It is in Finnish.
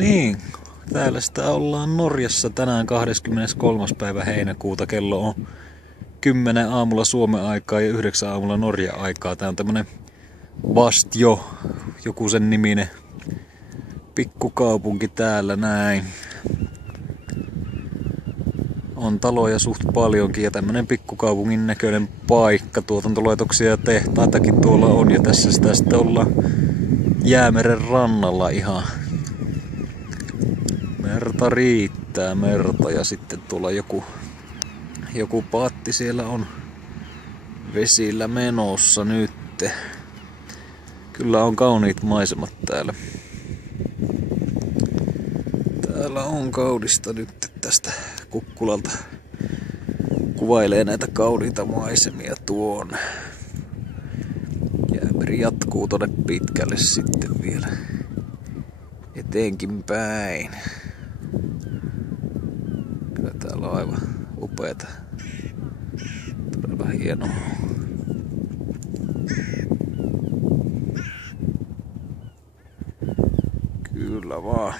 Niin, täällä sitä ollaan Norjassa tänään 23. päivä heinäkuuta. Kello on 10 aamulla Suomen aikaa ja 9 aamulla Norjan aikaa. Tää on tämmönen Vastjo, joku sen niminen pikkukaupunki täällä näin. On taloja suht paljonkin ja tämmönen pikkukaupungin näköinen paikka. Tuotantolaitoksia ja tehtaitakin tuolla on ja tässä sitä sitten ollaan Jäämeren rannalla ihan. Merta riittää, merta, ja sitten tuolla joku paatti siellä on vesillä menossa nytte. Kyllä on kauniit maisemat täällä. Täällä on kaudista nyt tästä kukkulalta. Kuvailee näitä kauniita maisemia tuonne. Jäämeri jatkuu tonne pitkälle sitten vielä eteenkin päin. Kyllä täällä on aivan upeeta. Todella hienoa. Kyllä vaan.